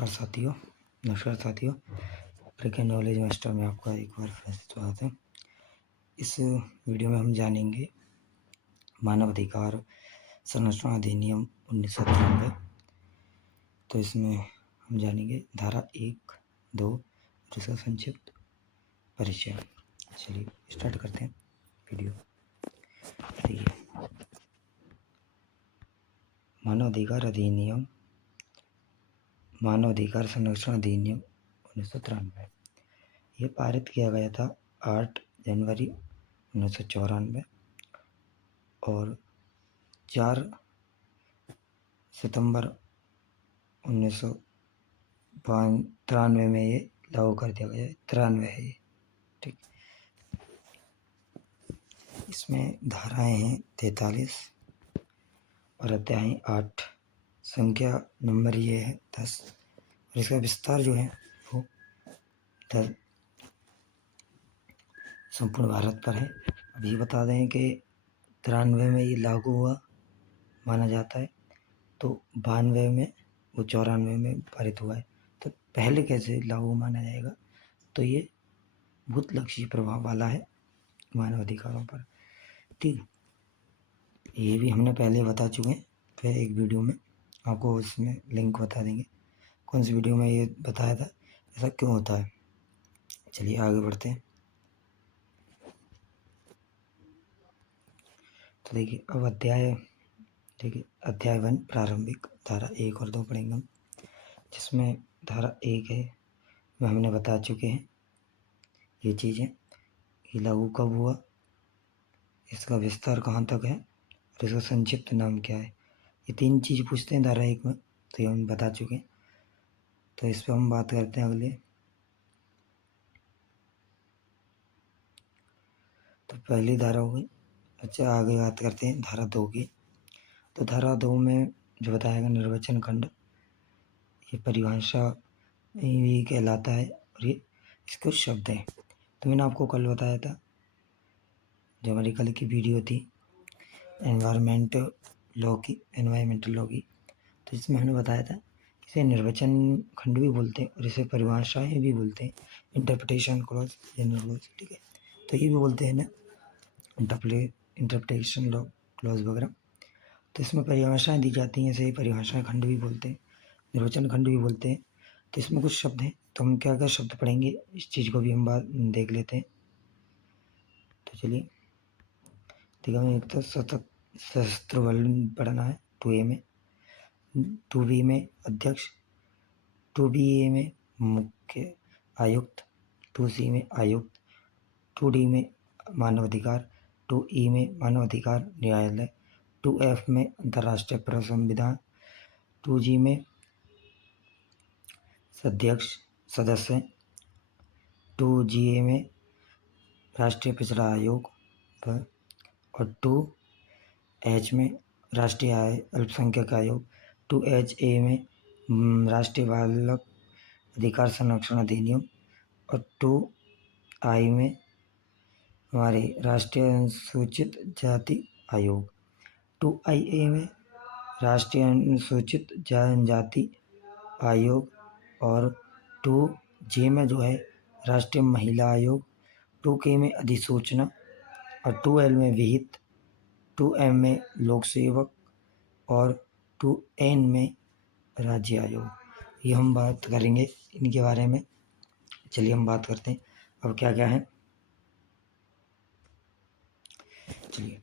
नमस्कार साथियों, cricket knowledge master में आपका एक बार फिर से स्वागत है। इस वीडियो में हम जानेंगे मानव अधिकार संरक्षण अधिनियम 1993। तो इसमें हम जानेंगे धारा 1, 2 और इसका संक्षिप्त परिचय। चलिए स्टार्ट करते हैं वीडियो। देखिए, मानव अधिकार संरक्षण अधिनियम 1993 ये पारित किया गया था 8 जनवरी 1994 और 4 सितंबर 1993 में ये लागू कर दिया गया है। 93 है ये, ठीक। इसमें धाराएं हैं 43 और अध्याय हैं 8। संख्या नंबर ये है 10 और इसका विस्तार जो है वो 10 संपूर्ण भारत पर है। अब ये बता दें कि 93 में ये लागू हुआ माना जाता है, तो 92 में वो 94 में पारित हुआ है। तो पहले कैसे लागू माना जाएगा? तो ये बहुत लक्ष्य प्रभाव वाला है मानव अधिकारों पर, ठीक। ये भी हमने पहले बता चुके हैं, फिर एक वीडियो में आपको उसमें लिंक बता देंगे कौन सी वीडियो में ये बताया था, ऐसा क्यों होता है। चलिए आगे बढ़ते हैं। तो देखिए अब अध्याय 1 प्रारंभिक धारा 1 और 2 पढ़ेंगे हम, जिसमें धारा 1 है वह हमने बता चुके हैं ये चीज़ें। ये लागू कब हुआ, इसका विस्तार कहाँ तक है और इसका संक्षिप्त नाम क्या है, ये 3 चीज़ पूछते हैं धारा 1 में, तो ये हम बता चुके हैं। तो इस पर हम बात करते हैं अगले। तो पहली धारा हो गई। अच्छा, आगे बात करते हैं धारा 2 की। तो धारा 2 में जो बताया गया निर्वाचन खंड, ये परिभाषा भी कहलाता है और ये इसके कुछ शब्द हैं। तो मैंने आपको कल बताया था, जो हमारी कल की वीडियो थी एनवायरमेंटल लॉ की, तो इसमें हमने बताया था इसे निर्वाचन खंड भी बोलते हैं और इसे परिभाषाएं भी बोलते हैं, इंटरप्रिटेशन क्लॉज, जनरल क्लॉज, ठीक है। तो ये भी बोलते हैं ना इंटरप्रिटेशन लॉ क्लॉज वगैरह। तो इसमें परिभाषाएं दी जाती हैं, इसे परिभाषा खंड भी बोलते हैं, निर्वचन खंड भी बोलते हैं। तो इसमें कुछ शब्द हैं, तो हम क्या क्या शब्द पढ़ेंगे इस चीज़ को भी हम बात देख लेते हैं। तो चलिए ठीक है, एक तो सशस्त्र बल पढ़ना है 2A में, 2B में अध्यक्ष, 2BA में मुख्य आयुक्त, 2C में आयुक्त, 2D में मानवाधिकार, 2E में मानवाधिकार न्यायालय, 2F में अंतर्राष्ट्रीय संविधान, 2G में अध्यक्ष सदस्य, 2GA में राष्ट्रीय पिछड़ा आयोग और 2H में राष्ट्रीय अल्पसंख्यक आयोग, 2HA में राष्ट्रीय बालक अधिकार संरक्षण अधिनियम और 2I में हमारे राष्ट्रीय अनुसूचित जाति आयोग, 2IA में राष्ट्रीय अनुसूचित जनजाति आयोग और 2J में जो है राष्ट्रीय महिला आयोग, 2K में अधिसूचना और 2L में विहित, 2M में लोक सेवक और 2N में राज्य आयोग। ये हम बात करेंगे इनके बारे में। चलिए हम बात करते हैं अब क्या क्या है। चलिए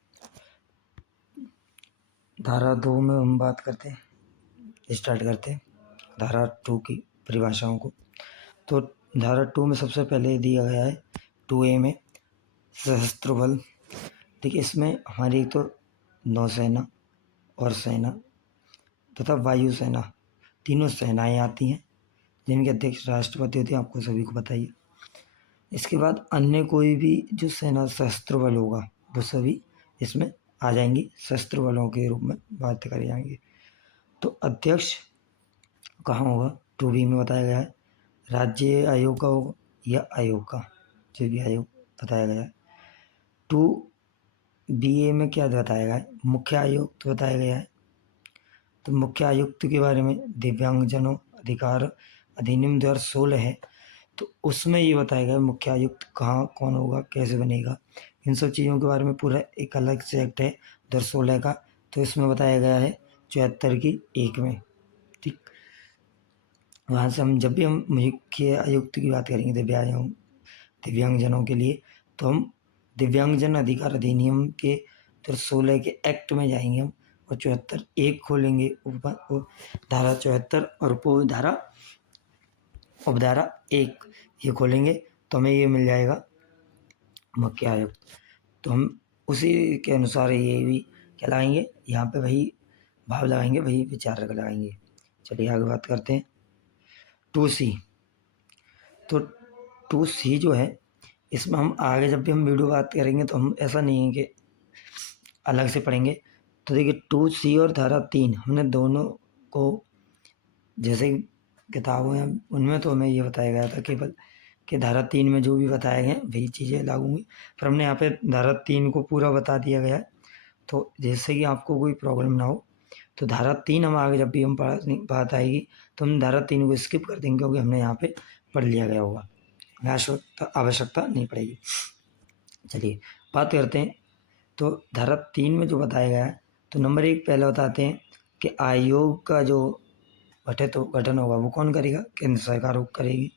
धारा 2 में हम बात करते हैं, स्टार्ट करते हैं धारा 2 की परिभाषाओं को। तो धारा 2 में सबसे पहले दिया गया है 2A में सशस्त्र बल। देखिए इसमें हमारी तो नौसेना और सेना तथा वायुसेना तीनों सेनाएं आती हैं, जिनके अध्यक्ष राष्ट्रपति होते हैं, आपको सभी को बताइए। इसके बाद अन्य कोई भी जो सेना सशस्त्र बल होगा वो सभी इसमें आ जाएंगी, सशस्त्र बलों के रूप में बात करी जाएंगी। तो अध्यक्ष कहाँ होगा? 2B में बताया गया है राज्य आयोग का होगा या आयोग का, जो भी आयोग बताया गया है। 2BA में क्या बताया गया है? मुख्य आयुक्त बताया गया है। तो मुख्य आयुक्त के बारे में दिव्यांगजनों, अधिकार अधिनियम 2016 है, तो उसमें ये बताया गया मुख्य आयुक्त कहाँ कौन होगा, कैसे बनेगा, इन सब चीज़ों के बारे में पूरा एक अलग से एक्ट है 2016 का। तो इसमें बताया गया है 74 की 1 में। ठीक, वहाँ से हम जब भी हम मुख्य आयुक्त की बात करेंगे दिव्यांगजनों के लिए, तो हम दिव्यांगजन अधिकार अधिनियम के 2016 के एक्ट में जाएंगे हम, और 74(1) खोलेंगे, धारा 74 और उपधारा 1 ये खोलेंगे, तो हमें ये मिल जाएगा मुख्य आयुक्त। तो हम उसी के अनुसार ये भी क्या लगाएंगे, यहाँ पे वही भाव लगाएंगे, वही विचार लगाएंगे। चलिए आगे बात करते हैं 2C। तो 2C जो है, इसमें हम आगे जब भी हम वीडियो बात करेंगे तो हम ऐसा नहीं है कि अलग से पढ़ेंगे। तो देखिए 2C और धारा 3 हमने दोनों को जैसे किताबें हैं उनमें तो हमें ये बताया गया था केवल कि धारा 3 में जो भी बताया गया वही चीज़ें लागू हुई, पर हमने यहाँ पे धारा 3 को पूरा बता दिया गया है। तो जैसे कि आपको कोई प्रॉब्लम ना हो, तो धारा 3 हम आगे जब भी हम बात आएगी तो हम धारा 3 को स्किप कर देंगे, क्योंकि हमने यहाँ पे पढ़ लिया गया होगा, आवश्यकता नहीं पड़ेगी। चलिए बात करते हैं। तो धारा 3 में जो बताया गया है, तो नंबर 1 पहले बताते हैं कि आयोग का जो गठन होगा वो कौन करेगा, केंद्र सरकार करेगी,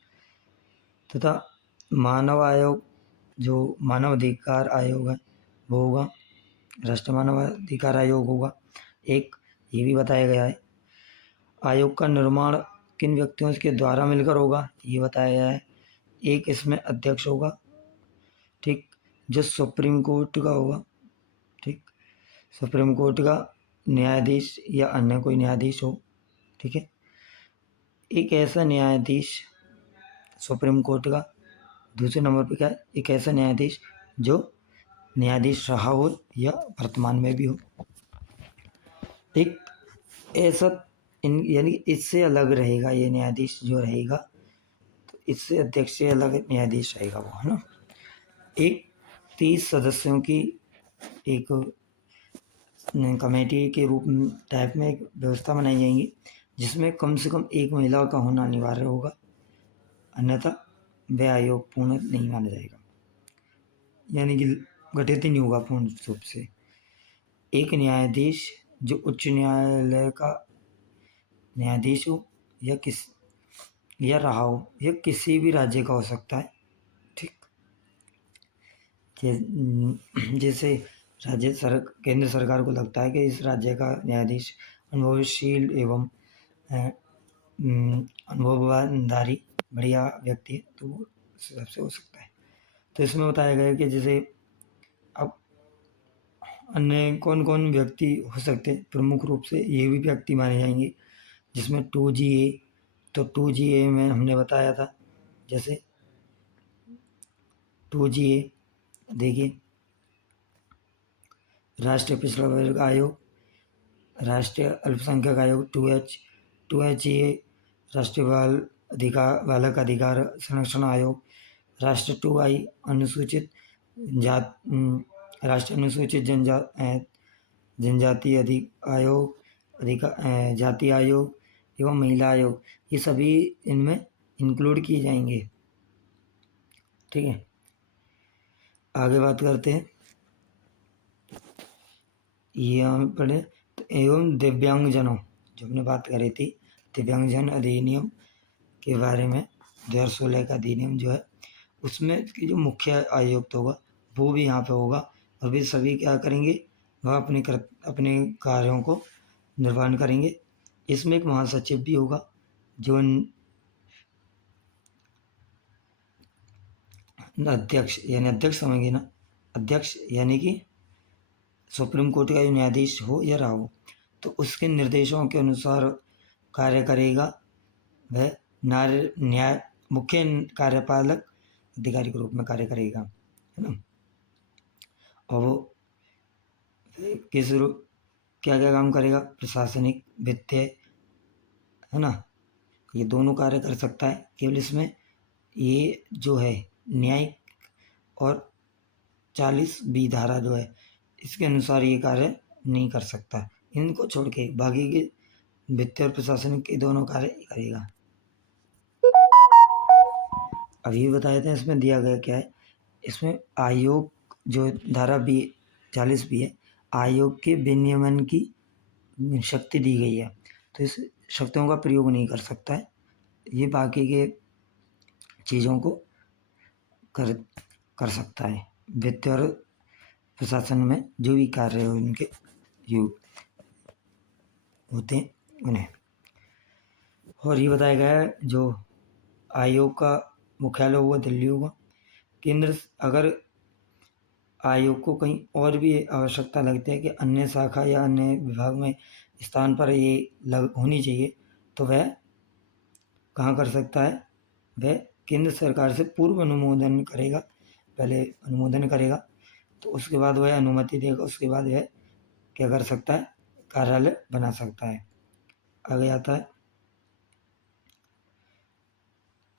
तथा मानव आयोग जो मानव अधिकार आयोग है वो होगा, राष्ट्रीय मानव अधिकार आयोग होगा एक, ये भी बताया गया है। आयोग का निर्माण किन व्यक्तियों के द्वारा मिलकर होगा, ये बताया गया है। एक इसमें अध्यक्ष होगा, ठीक, जो सुप्रीम कोर्ट का होगा, ठीक, सुप्रीम कोर्ट का न्यायाधीश या अन्य कोई न्यायाधीश हो, ठीक है। एक ऐसा न्यायाधीश सुप्रीम कोर्ट का, दूसरे नंबर पे क्या है, एक ऐसा न्यायाधीश जो न्यायाधीश रहा हो या वर्तमान में भी हो। एक ऐसा यानी इससे अलग रहेगा ये न्यायाधीश जो रहेगा, तो इससे अध्यक्ष से अलग न्यायाधीश रहेगा वो, है ना। एक 30 सदस्यों की एक कमेटी के रूप में टाइप में एक व्यवस्था बनाई जाएगी, जिसमें कम से कम एक महिला का होना अनिवार्य होगा, अन्यथा वह आयोग पूर्ण नहीं माना जाएगा, यानी कि गठित ही नहीं होगा पूर्ण रूप से। एक न्यायाधीश जो उच्च न्यायालय का न्यायाधीश हो या रहा हो, या किसी भी राज्य का हो सकता है, ठीक। जैसे केंद्र सरकार को लगता है कि इस राज्य का न्यायाधीश अनुभवशील एवं अनुभवधारी बढ़िया व्यक्ति है, तो वो सबसे हो सकता है। तो इसमें बताया गया है कि जैसे अब अन्य कौन कौन व्यक्ति हो सकते हैं, प्रमुख रूप से ये भी व्यक्ति माने जाएंगे, जिसमें 2GA, तो 2GA में हमने बताया था, जैसे 2GA देखिए, राष्ट्रीय पिछड़ा वर्ग आयोग, राष्ट्रीय अल्पसंख्यक आयोग 2HA, राष्ट्रीय बालक अधिकार संरक्षण आयोग, राष्ट्रीय 2I अनुसूचित राष्ट्रीय अनुसूचित जनजाति जाति आयोग एवं महिला आयोग, ये सभी इनमें इंक्लूड किए जाएंगे, ठीक है। आगे बात करते हैं, ये हम पढ़े तो एवं दिव्यांगजनों, जो हमने बात करी थी दिव्यांगजन अधिनियम के बारे में, 2016 का अधिनियम जो है, उसमें जो मुख्य आयुक्त होगा वो भी यहाँ पे होगा, और वे सभी क्या करेंगे, वह अपने कार्यों को निर्वहन करेंगे। इसमें एक महासचिव भी होगा, जो अध्यक्ष यानी अध्यक्ष समझिए ना, अध्यक्ष यानी कि सुप्रीम कोर्ट का न्यायाधीश हो या रहा हो, तो उसके निर्देशों के अनुसार कार्य करेगा वह न्याय मुख्य कार्यपालक अधिकारी के रूप में कार्य करेगा, है ना। और वो किस रूप क्या क्या काम करेगा, प्रशासनिक, वित्तीय, है ना, ये दोनों कार्य कर सकता है। केवल इसमें ये जो है न्यायिक और 40B धारा जो है, इसके अनुसार ये कार्य नहीं कर सकता, इनको छोड़ के बाकी के वित्तीय और प्रशासनिक के दोनों कार्य करेगा, अभी बताए थे इसमें दिया गया क्या है, इसमें आयोग जो धारा 40 भी है, आयोग के विनियमन की शक्ति दी गई है, तो इस शक्तियों का प्रयोग नहीं कर सकता है। ये बाकी के चीज़ों को कर सकता है। वित्त और प्रशासन में जो भी कार्य हो उनके योग होते हैं उन्हें। और ये बताया गया है जो आयोग का मुख्यालय होगा दिल्ली होगा। केंद्र अगर आयोग को कहीं और भी आवश्यकता लगती है कि अन्य शाखा या अन्य विभाग में स्थान पर ये होनी चाहिए, तो वह कहाँ कर सकता है, वह केंद्र सरकार से पूर्व अनुमोदन करेगा, पहले अनुमोदन करेगा, तो उसके बाद वह अनुमति देगा, उसके बाद वह क्या कर सकता है, कार्यालय बना सकता है। आगे आता है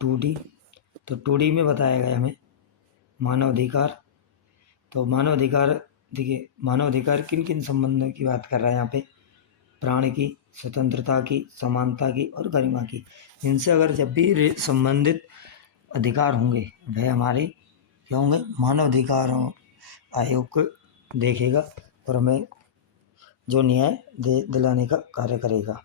2D। तो 2D में बताया गया हमें मानव अधिकार। तो मानव अधिकार, देखिए मानव अधिकार किन किन संबंधों की बात कर रहा है यहाँ पे, प्राण की, स्वतंत्रता की, समानता की और गरिमा की। इनसे अगर जब भी संबंधित अधिकार होंगे वह हमारे क्या होंगे, मानव अधिकारों आयोग को देखेगा और हमें जो न्याय दिलाने का कार्य करेगा।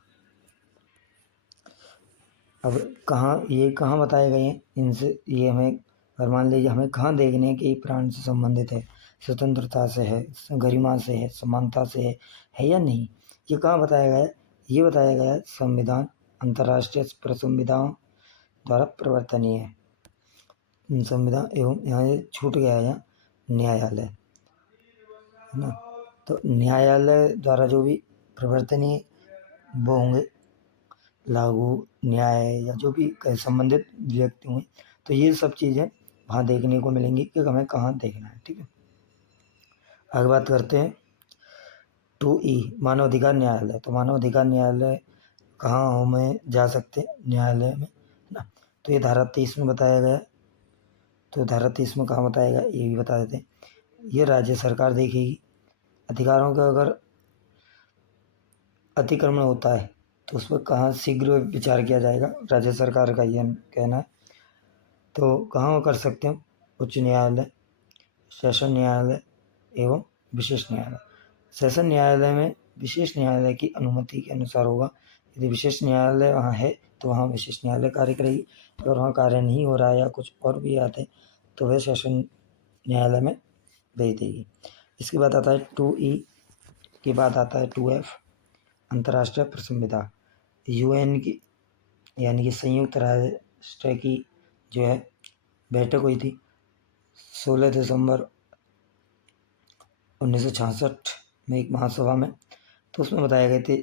अब कहाँ बताए गए हैं इनसे, ये हमें और मान लीजिए हमें कहाँ देखने हैं कि प्राण से संबंधित है, स्वतंत्रता से है, गरिमा से है, समानता से है या नहीं, ये कहाँ बताया गया है, ये बताया गया है संविधान, अंतर्राष्ट्रीय संविधान द्वारा प्रवर्तनीय है संविधान। एवं यहाँ ये छूट गया है यहाँ न्यायालय, है ना। तो न्यायालय द्वारा जो भी प्रवर्तनीय वो होंगे लागू न्याय या जो भी संबंधित व्यक्ति होंगे, तो ये सब चीज़ें वहाँ देखने को मिलेंगी कि हमें कहाँ देखना है। ठीक है, आगे बात करते हैं 2E मानव अधिकार न्यायालय। तो मानव अधिकार न्यायालय कहाँ हमें जा सकते हैं न्यायालय में, ना। तो ये धारा 30 में बताया गया। तो धारा 30 में कहाँ बताया गया ये भी बता देते हैं। ये राज्य सरकार देखेगी। अधिकारों का अगर अतिक्रमण होता है तो उस पर कहाँ शीघ्र विचार किया जाएगा, राज्य सरकार का ये कहना है। तो कहाँ कर सकते हैं, उच्च न्यायालय, सेशन न्यायालय एवं विशेष न्यायालय। सेशन न्यायालय में विशेष न्यायालय की अनुमति के अनुसार होगा। यदि विशेष न्यायालय वहाँ है तो वहाँ विशेष न्यायालय कार्य करेगी। अगर वहाँ कार्य नहीं हो रहा है या कुछ और भी आते हैं तो वह सेशन न्यायालय में भेज देगी। इसके बाद आता है 2E के बाद आता है 2F अंतर्राष्ट्रीय प्रसंविधा। UN की यानी कि संयुक्त राष्ट्र की जो है बैठक हुई थी 16 दिसंबर 1966 में एक महासभा में। तो उसमें बताए गए थे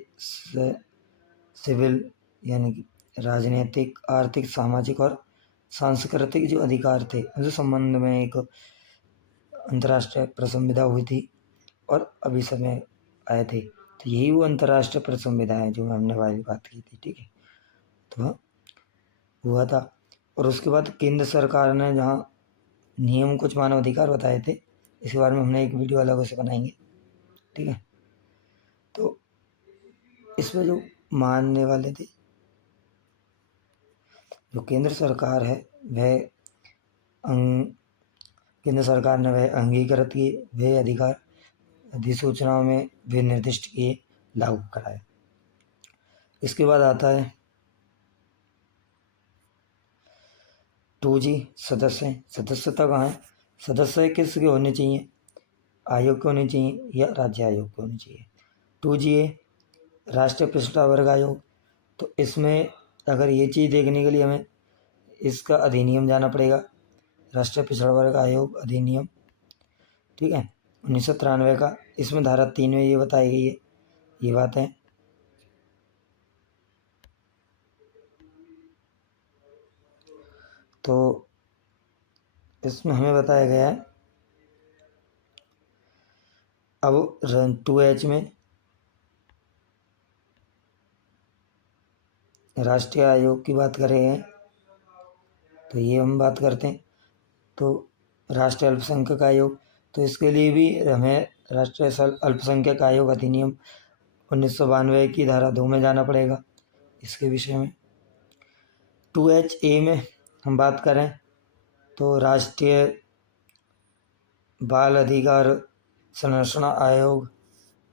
सिविल यानी कि राजनीतिक, आर्थिक, सामाजिक और सांस्कृतिक जो अधिकार थे उनसे संबंध में एक अंतर्राष्ट्रीय प्रसंविधा हुई थी और अभी समय आए थे। तो यही वो अंतर्राष्ट्रीय प्रसंविधा है जो हमने वाली बात की थी। ठीक है, तो हुआ था। और उसके बाद केंद्र सरकार ने जहाँ नियम कुछ मानव अधिकार बताए थे, इसके बारे में हमने एक वीडियो अलग से बनाएंगे। ठीक है, तो इसमें जो मानने वाले थे, जो केंद्र सरकार है वह केंद्र सरकार ने वह अंगीकृत किए, वे अधिकार अधिसूचनाओं में वे निर्दिष्ट किए, लागू कराए। इसके बाद आता है 2G सदस्य। सदस्यता कहाँ है, सदस्य किसके होने चाहिए, आयोग के होने चाहिए या राज्य आयोग के होने चाहिए। 2G राष्ट्रीय पिछड़ा वर्ग आयोग। तो इसमें अगर ये चीज़ देखने के लिए हमें इसका अधिनियम जाना पड़ेगा, राष्ट्रीय पिछड़ा वर्ग आयोग अधिनियम। ठीक है, 1993 का। इसमें धारा 3 में ये बताई गई है ये बात है। तो इसमें हमें बताया गया है अब 2H में राष्ट्रीय आयोग की बात करें तो ये हम बात करते हैं। तो राष्ट्रीय अल्पसंख्यक आयोग, तो इसके लिए भी हमें राष्ट्रीय अल्पसंख्यक आयोग अधिनियम 1992 की धारा 2 में जाना पड़ेगा। इसके विषय में 2HA में हम बात करें तो राष्ट्रीय बाल अधिकार संरक्षण आयोग,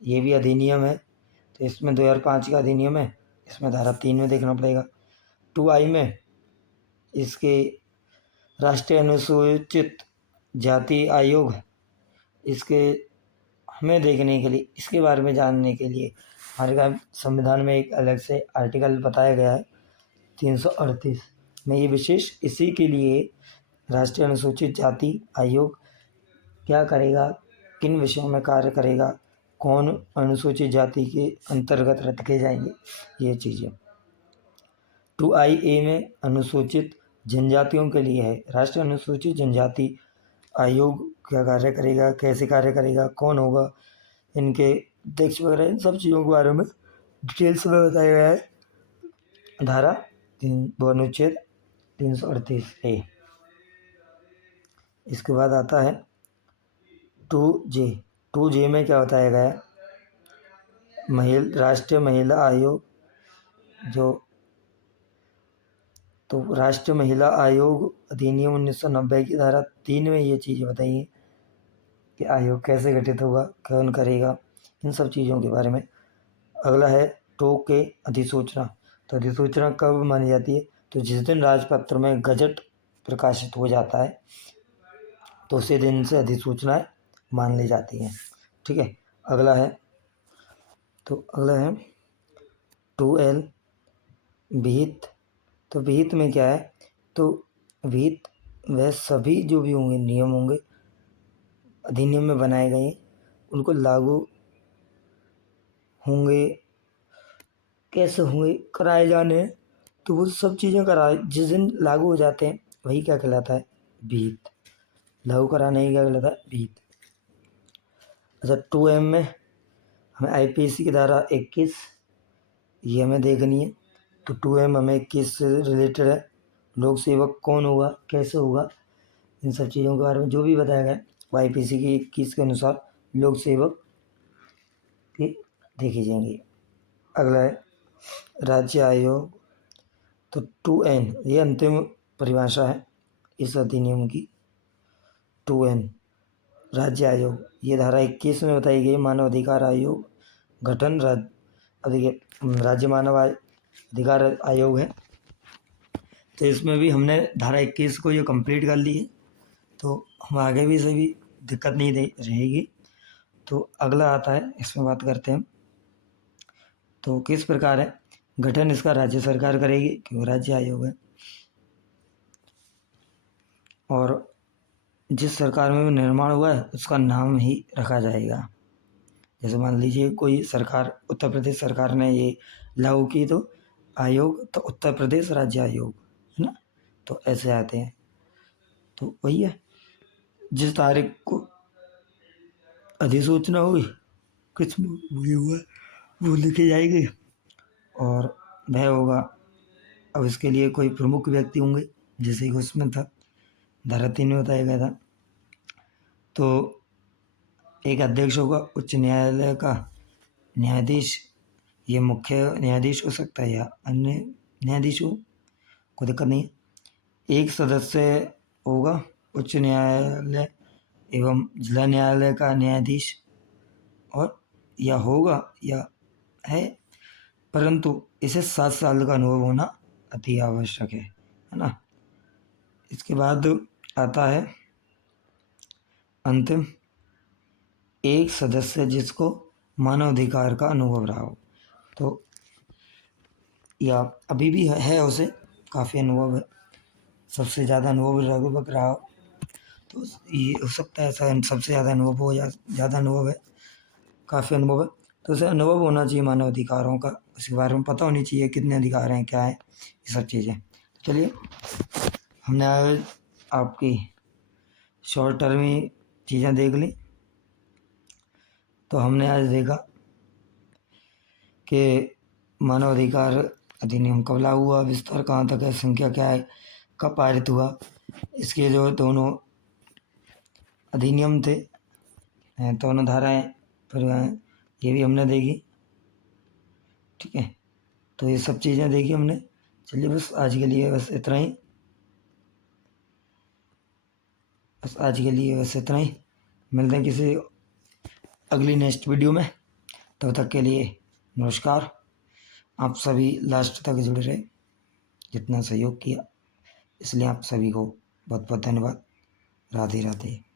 ये भी अधिनियम है। तो इसमें 2005 का अधिनियम है, इसमें धारा 3 में देखना पड़ेगा। 2I में इसके राष्ट्रीय अनुसूचित जाति आयोग, इसके हमें देखने के लिए, इसके बारे में जानने के लिए हमारे संविधान में एक अलग से आर्टिकल बताया गया है 338 में। ये विशेष इसी के लिए राष्ट्रीय अनुसूचित जाति आयोग क्या करेगा, किन विषयों में कार्य करेगा, कौन अनुसूचित जाति के अंतर्गत रखे जाएंगे, ये चीज़ें। 2IA में अनुसूचित जनजातियों के लिए है। राष्ट्रीय अनुसूचित जनजाति आयोग क्या कार्य करेगा, कैसे कार्य करेगा, कौन होगा, इनके अध्यक्ष वगैरह, इन सब चीज़ों के बारे में डिटेल्स में बताया गया है धारा अनुच्छेद 338A। इसके बाद आता है 2J में क्या बताया गया है, राष्ट्रीय महिला आयोग जो, तो राष्ट्रीय महिला आयोग अधिनियम 1990 की धारा 3 में ये चीज़ें बताई हैं कि आयोग कैसे गठित होगा, कौन करेगा, इन सब चीज़ों के बारे में। अगला है 2K अधिसूचना। तो अधिसूचना कब मानी जाती है, तो जिस दिन राजपत्र में गजट प्रकाशित हो जाता है तो उसी दिन से अधिसूचनाएं मान ली जाती हैं। ठीक है। अगला है 2L विहित। तो विहित में क्या है, तो विहित वह सभी जो भी होंगे नियम होंगे अधिनियम में बनाए गए, उनको लागू होंगे, कैसे होंगे, कराए जाने, तो वो सब चीज़ें कराए जिस दिन लागू हो जाते हैं वही क्या कहलाता है, विहित। लागू कराने ही क्या कहलाता है, विहित। अच्छा 2M में हमें IPC की धारा 21 ये हमें देखनी है। तो 2M हमें किस से रिलेटेड है, लोक सेवक कौन होगा, कैसे होगा, इन सब चीज़ों के बारे में जो भी बताया गया है IPC की 21 के अनुसार लोक सेवक के देखे जाएंगे। अगला है राज्य आयोग। तो 2N ये अंतिम परिभाषा है इस अधिनियम की। 2N राज्य आयोग, ये धारा 21 में बताई गई मानव अधिकार आयोग गठन राज्य मानव अधिकार आयोग है। तो इसमें भी हमने धारा 21 को ये कंप्लीट कर ली है, तो हम आगे भी से भी दिक्कत नहीं रहेगी। तो अगला आता है, इसमें बात करते हैं। तो किस प्रकार है गठन, इसका राज्य सरकार करेगी क्योंकि राज्य आयोग है, और जिस सरकार में निर्माण हुआ है उसका नाम ही रखा जाएगा। जैसे मान लीजिए कोई सरकार, उत्तर प्रदेश सरकार ने ये लागू की तो आयोग तो उत्तर प्रदेश राज्य आयोग है ना, तो ऐसे आते हैं। तो वही है, जिस तारीख को अधिसूचना हुई कुछ हुआ वो लिखी जाएगी और वह होगा। अब इसके लिए कोई प्रमुख व्यक्ति होंगे, जैसे कि उसमें था धारा 3 में बताया गया था। तो एक अध्यक्ष होगा उच्च न्यायालय का न्यायाधीश, ये मुख्य न्यायाधीश हो सकता है या अन्य न्यायाधीश हो, कोई दिक्कत नहीं है। एक सदस्य होगा उच्च न्यायालय एवं जिला न्यायालय का न्यायाधीश, और या होगा या है, परंतु इसे 7 साल का अनुभव होना अति आवश्यक है ना। इसके बाद आता है अंतिम, एक सदस्य जिसको मानवाधिकार का अनुभव रहा हो। तो या अभी भी है उसे काफ़ी अनुभव है, सबसे ज़्यादा अनुभव लगभग रहा हो, तो ये हो सकता है ऐसा सबसे ज़्यादा अनुभव हो या ज़्यादा अनुभव है, काफ़ी अनुभव है, तो उसे अनुभव होना चाहिए मानव अधिकारों का, उसके बारे में पता होनी चाहिए कितने अधिकार हैं, क्या है, ये सब चीज़ें। चलिए हमने आज आपकी शॉर्ट टर्मी चीज़ें देख ली। तो हमने आज देखा कि मानव अधिकार अधिनियम कब लागू हुआ, विस्तार कहाँ तक है, संख्या क्या है, कब पारित हुआ, इसके जो दोनों अधिनियम थे, दोनों धाराएं ये भी हमने देखी। ठीक है, तो ये सब चीज़ें देखी हमने। चलिए बस आज के लिए बस इतना ही। बस आज के लिए बस इतना ही। मिलते हैं किसी अगली नेक्स्ट वीडियो में। तब तक के लिए नमस्कार। आप सभी लास्ट तक जुड़े रहे, जितना सहयोग किया इसलिए आप सभी को बहुत बहुत धन्यवाद। राधे राधे।